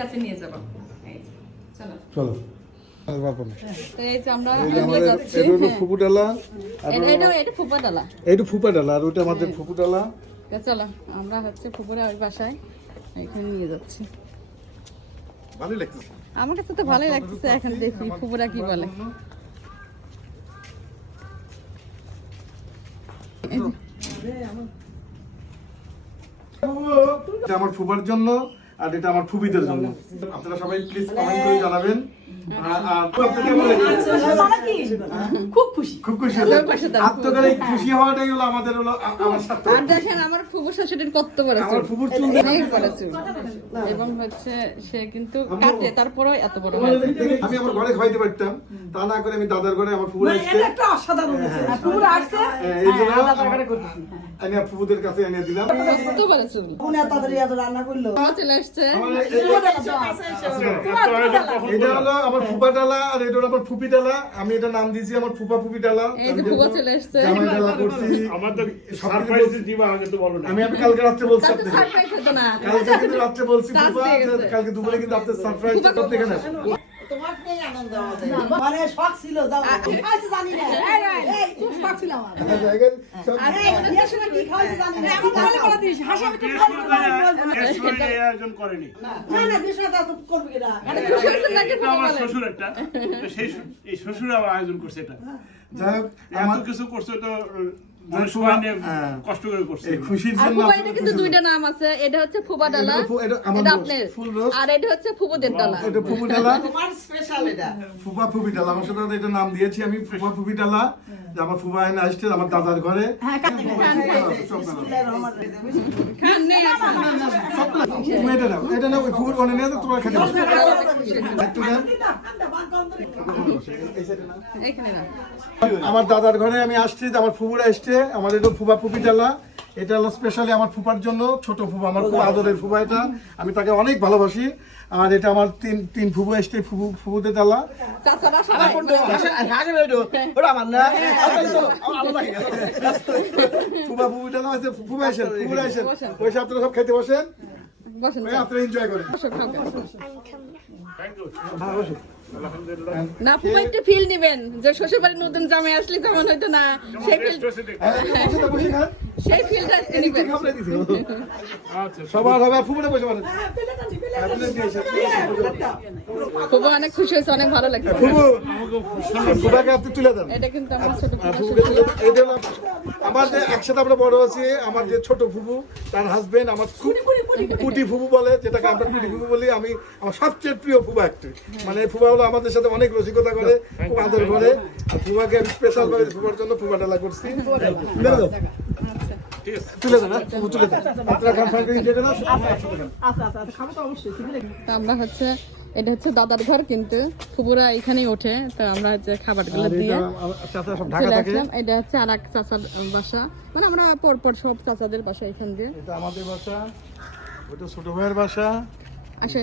কাছে নিয়ে যাব। চলো। হ্যাঁ। ফুপু ডালা আর এটা এটা এটা ফুপা ডালা। এইটা ফুপা ডালা আর ওটা আমাদের ফুপু ডালা। তো চলো আমরা হচ্ছে ফুপুরা ওই বাসায় এখানে নিয়ে যাচ্ছি। ভালোই লাগতেছে। আমার কাছে তো ভালোই লাগতেছে এখন দেখি ফুপুরা কি বলে। আমার ফুবার জন্য আর এটা আমার ফুবিদের জন্য। আপনারা সবাই প্লিজ কমেন্ট করে জানাবেন। আর আর আপনি কেমন লাগছে খুব খুশি। খুব খুশি আমার পাশে দাও। আপনাদের এই খুশি। হওয়াটাই হলো আমাদের হলো আমার সাথে। আর দেখেন আমার ফুবু শাশুড়ির কত বড় আমার ফুবুর চুল অনেক বড় চুল। এবং হচ্ছে সে কিন্তু কাটে তারপরে এত বড় আমি আমার ঘরে খাইতে পারতাম তা না করে আমি দাদার ঘরে আমার ফুবুর আসছে। একটা অসাধারণ হয়েছে আসছে হ্যাঁ, এই জন্য আমি ফুবুদের কাছে এনে দিলাম। কত বড় চুল? কোন তাড়াতাড়ি এত রান্না করল। চলে আসছে। এটা হলো আমার ফুপা ডালা আর এটা আমার ফুপি ডালা। আমি এটা নাম দিয়েছি আমার ফুপা ফুপি ডালা। এই যে ফুপা চলে এসছে। জামাই ডালা করছি। আমার তো সারপ্রাইজ দিবা আগে তো বলো না। আমি আমি কালকে রাত্রে বলছি তার তো আপনাকে সারপ্রাইজ হতো না। কালকে রাতে রাত্রে বলছি ফুপা। কালকে দুপুরে কিন্তু আপনার সারপ্রাইজ করতে এখানে আনন্দ আমাদের মানে শখ ছিল যাও। খাইছে জানি না। এই খুব শখ ছিল আমার। জায়গায় বিয়ের সময় কি খাইছে জানি না? আমি তাহলে বলে দিস হাসি আমি তো ফোন করে বলব না। এসময় এই আয়োজন করেনি। না না বিয়ের তো করবি কিনা খুশি হয়েছেন নাকি এটা ফুপা আমার শ্বশুর একটা। সেই এই শ্বশুর আয়োজন করছে এটা। যাই হোক, এত কিছু করছে তো আমার সবাই হ্যাঁ। কষ্ট করে করছে খুশির জন্য ফুপা কিন্তু খুশি দুইটা নাম আছে এটা হচ্ছে ডালা এটা আপনার আর এটা হচ্ছে ডালা এটা ফুপু ডালা তোমার স্পেশাল এটা ডালা আমার সাথে এটা নাম দিয়েছি আমি ডালা আমার এনে আসছে আমার দাদার ঘরে হ্যাঁ এটা নাও এটা নাও ওই নিয়ে তোমরা খেতে আমার দাদার ঘরে আমি আসছি যে আমার ফুপুরা এসছে আমার এটা ফুপা ফুপি ডালা এটা হলো স্পেশালি আমার ফুপার জন্য ছোট ফুপা আমার খুব আদরের ফুপা এটা। আমি তাকে অনেক ভালোবাসি। আর এটা আমার তিন তিন ফুপু এসছে ফুপু ফুপুতে ডালা চাচারা সবাই ফুপা ডালা আছে এসেন ফুপুরা এসেন ওই সব আপনারা সব খেতে বসেন। বসেন আপনারা এনজয় করেন। হ্যাঁ, না ফুপা একটু ফিল নিবেন যে শ্বশুর বাড়ির নতুন জামাই আসলে যেমন হয়তো না সেই ফিল। হ্যাঁ। সেই ফিলটা নিবেন। আচ্ছা সবার হবে বসে এসে- ফুপা অনেক খুশি হয়েছে অনেক ভালো লাগছে। ফুপাকে আপনি তুলে দেন। এটা কিন্তু আমার ছোট আমার যে একসাথে আমরা বড় আছি আমার যে ছোট ফুপু তার হাজবেন্ড আমার খুব কুটি ফুপু বলে যেটাকে আমরা কুটি ফুপু বলি আমি আমার সবচেয়ে প্রিয় ফুপা একটি। মানে ফুপা হলো আমাদের সাথে অনেক রসিকতা করে খুব আদর করে। আর ফুপাকে আমি স্পেশাল ভাবে ফুপার জন্য ফুপা ডালা করছি। আচ্ছা আচ্ছা আচ্ছা, আমরা হচ্ছে এটা হচ্ছে দাদার ঘর কিন্তু ফুপুরা এখানেই ওঠে তো আমরা হচ্ছে খাবারগুলো দিয়ে এটা আমার চাচা সব ঢাকা চলে আসলাম। এটা হচ্ছে আর এক চাচার বাসা। মানে আমরা পরপর সব চাচাদের বাসা এখান দিয়ে। আমাদের বাসা ওটা ছোট ভাইয়ের বাসা। আসে